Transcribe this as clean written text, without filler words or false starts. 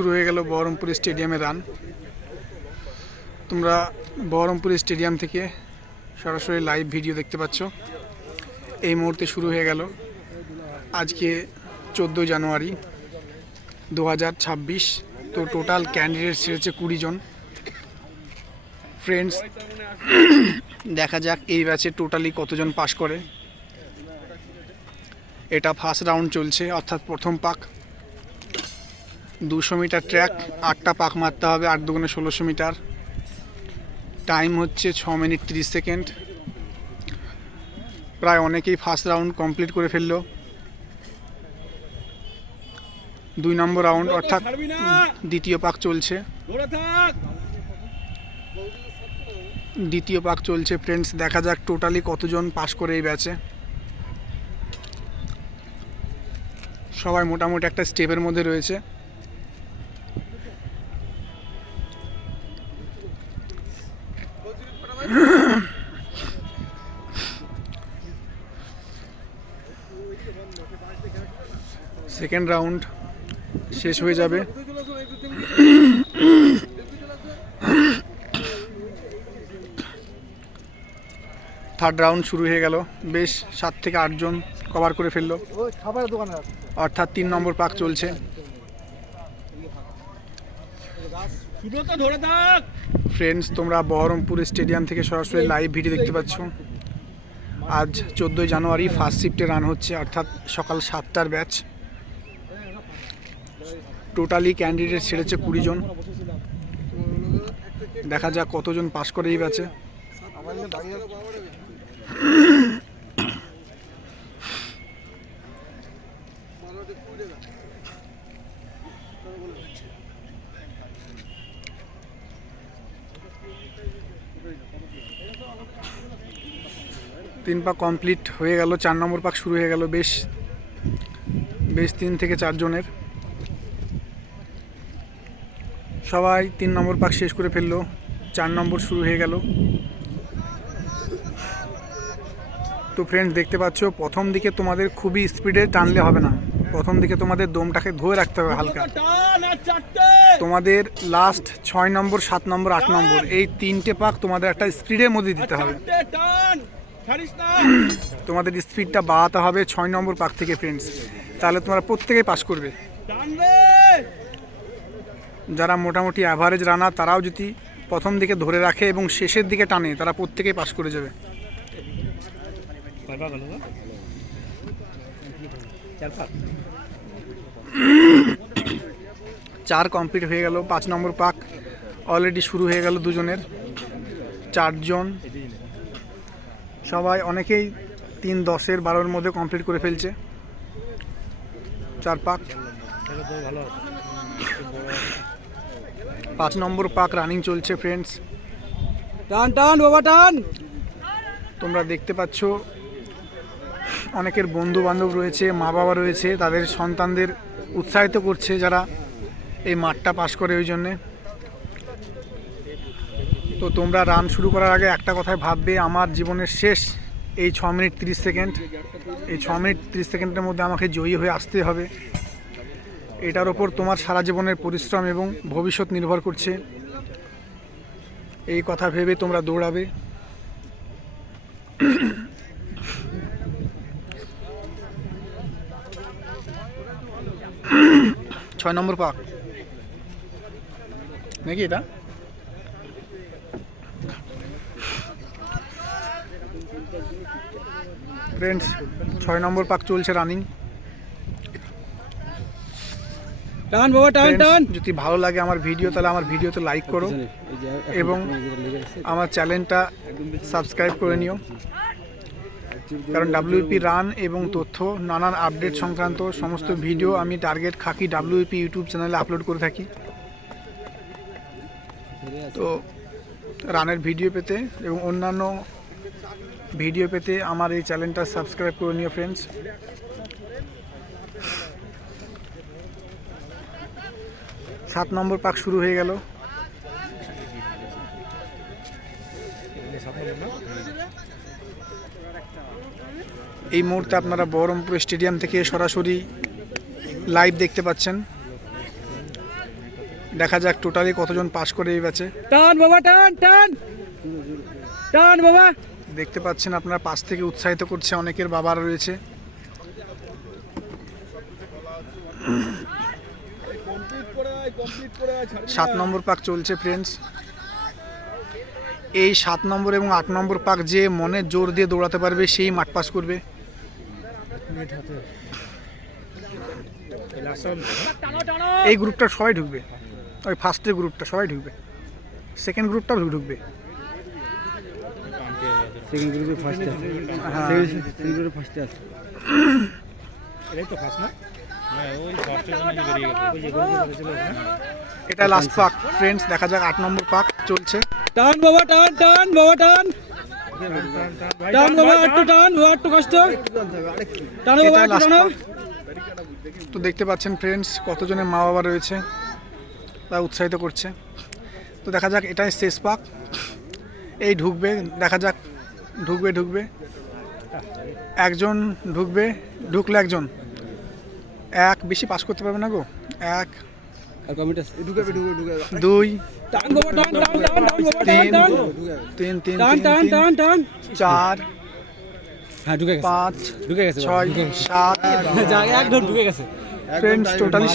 শুরু হয়ে গেল বহরমপুর স্টেডিয়ামে রান। তোমরা বহরমপুর স্টেডিয়াম থেকে সরাসরি লাইভ ভিডিও দেখতে পাচ্ছ। এই মুহূর্তে শুরু হয়ে গেল। আজকে 14 জানুয়ারি 2026। তো টোটাল ক্যান্ডিডেট ছেড়েছে 20 জন। ফ্রেন্ডস, দেখা যাক এই ব্যাচে টোটালি কতজন পাস করে। এটা ফার্স্ট রাউন্ড চলছে, অর্থাৎ প্রথম পাক। 200 মিটার ট্র্যাক, 8টা পাক মারতে হবে, 8 দুগুণে 1600 মিটার। টাইম হচ্ছে 6 মিনিট 30 সেকেন্ড। প্রায় অনেকেই ফার্স্ট রাউন্ড কমপ্লিট করে ফেললো। 2 নম্বর রাউন্ড অর্থাৎ দ্বিতীয় পাক চলছে। দ্বিতীয় পাক চলছে ফ্রেন্ডস, দেখা যাক টোটালি কতজন পাস করে এই ব্যাচে। সবাই মোটামুটি একটা স্টেপের মধ্যে রয়েছে। সেকেন্ড রাউন্ড শেষ হয়ে যাবে। থার্ড রাউন্ড শুরু হয়ে গেল। বেশ 7 থেকে 8 জন কভার করে ফেললো, অর্থাৎ 3 নম্বর পাক চলছে। ফ্রেন্ডস, তোমরা বহরমপুর স্টেডিয়াম থেকে সরাসরি লাইভ ভিডিও দেখতে পাচ্ছ। আজ 14 জানুয়ারি ফার্স্ট শিফটে রান হচ্ছে, অর্থাৎ সকাল 7টার ব্যাচ। টোটালি ক্যান্ডিডেট ছেড়েছে 20 জন। দেখা যাক কতজন পাস করে এই ব্যাচে। তিন পাক কমপ্লিট হয়ে গেল, 4 নম্বর পাক শুরু হয়ে গেল। বেশ 3 থেকে 4 জনের। সবাই 3 নম্বর পাক শেষ করে ফেললো, 4 নম্বর শুরু হয়ে গেল। তো ফ্রেন্ডস, দেখতে পাচ্ছ প্রথম দিকে তোমাদের খুবই স্পিডে টানলে হবে না। প্রথম দিকে তোমাদের দমটাকে ধরে রাখতে হবে হালকা। তোমাদের লাস্ট 6 নম্বর, 7 নম্বর, 8 নম্বর এই 3টে পাক তোমাদের একটা স্পিডের মধ্যে দিতে হবে। তোমাদের স্পিডটা বাড়াতে হবে 6 নম্বর পাক থেকে ফ্রেন্ডস, তাহলে তোমরা প্রত্যেকেই পাস করবে। যারা মোটামুটি অ্যাভারেজ রানার তারাও যদি প্রথম দিকে ধরে রাখে এবং শেষের দিকে টানে, তারা প্রত্যেকেই পাস করে যাবে। চার কমপ্লিট হয়ে গেল। 5 নম্বর পাক অলরেডি শুরু হয়ে গেল দুজনের। 4 জন সবাই, অনেকেই 3, 10, 12-এর মধ্যে কমপ্লিট করে ফেলছে 4 পাক। 5 নম্বর পাক রানিং চলছে ফ্রেন্ডস। টান টান বাবা টান। তোমরা দেখতে পাচ্ছ অনেকের বন্ধু বান্ধব রয়েছে, মা বাবা রয়েছে, তাদের সন্তানদের উৎসাহিত করছে যারা এই মাঠটা পাস করে ওই জন্যে। তো তোমরা রান শুরু করার আগে একটা কথাই ভাববে, আমার জীবনের শেষ এই 6 মিনিট 30 সেকেন্ড। এই 6 মিনিট 30 সেকেন্ডের মধ্যে আমাকে জয়ী হয়ে আসতে হবে। এটার ওপর তোমার সারা জীবনের পরিশ্রম এবং ভবিষ্যৎ নির্ভর করছে। এই কথা ভেবে তোমরা দৌড়াবে। ছয় নম্বর পাক নাকি এটা? ফ্রেন্ডস, 6 নম্বর পাক চলছে রানিং। টান বাবা টান টান। যদি ভালো লাগে আমার ভিডিও, তাহলে আমার ভিডিওতে লাইক করো এবং আমার চ্যানেলটা সাবস্ক্রাইব করে নিও। কারণ WP রান এবং তথ্য, নানান আপডেট সংক্রান্ত সমস্ত ভিডিও আমি টার্গেট খাকি WP ইউটিউব চ্যানেলে আপলোড করে থাকি। তো রানের ভিডিও পেতে এবং অন্যান্য ভিডিও পেতে আমার এই চ্যানেলটা সাবস্ক্রাইব করে নিও ফ্রেন্ডস। সাত নম্বর পাক শুরু হয়ে গেল। এই মুহূর্তে আপনারা বহরমপুর স্টেডিয়াম থেকে সরাসরি লাইভ দেখতে পাচ্ছেন। দেখা যাক টোটালি কতজন পাস করে এই ব্যাচে। টান বাবা টান টান টান বাবা। দেখতে পাচ্ছেন আপনারা পাশ থেকে উৎসাহিত করছে, অনেকের বাবারা রয়েছে। সাত নম্বর পাক চলছে ফ্রেন্ডস। এই 7 নম্বর এবং 8 নম্বর পাক যে মনের জোর দিয়ে দৌড়াতে পারবে সেই মাঠ পাস করবে। এই গ্রুপটা সবাই ঢুকবে, ওই ফার্স্টের গ্রুপটা সবাই ঢুকবে, সেকেন্ড গ্রুপটাও ঢুকবে। সেকেন্ড গ্রুপে ফার্স্ট আছে। হ্যাঁ সেকেন্ড গ্রুপে ফার্স্ট আছে। এটা লাস্ট পাক ফ্রেন্ডস, দেখা যাক 8 নম্বর পাক চলছে। টান বাবা টান টান বাবা টান টান বাবা, একটু টান বাবা, একটু কষ্ট টান বাবা, এটা একটু লাস্ট টানো। পাক। তো দেখতে পাচ্ছেন ফ্রেন্ডস কতজনের মা বাবা রয়েছে, তারা উৎসাহিত করছে। তো দেখা যাক এটাই শেষ পাক, এই ঢুকবে, দেখা যাক ঢুকবে একজন ঢুকবে, ঢুকলো একজন, এক বেশি পাস করতে পারবে না গো। 1 আর কমেন্ট আছে ঢুকে 2 টান বাবা টান টান টান টান বাবা টান টান 3 টান টান টান টান 4 হ্যাঁ ঢুকে গেছে 5 ঢুকে গেছে 6 7 একদম ঢুকে গেছে ফ্রেন্ডস টোটালি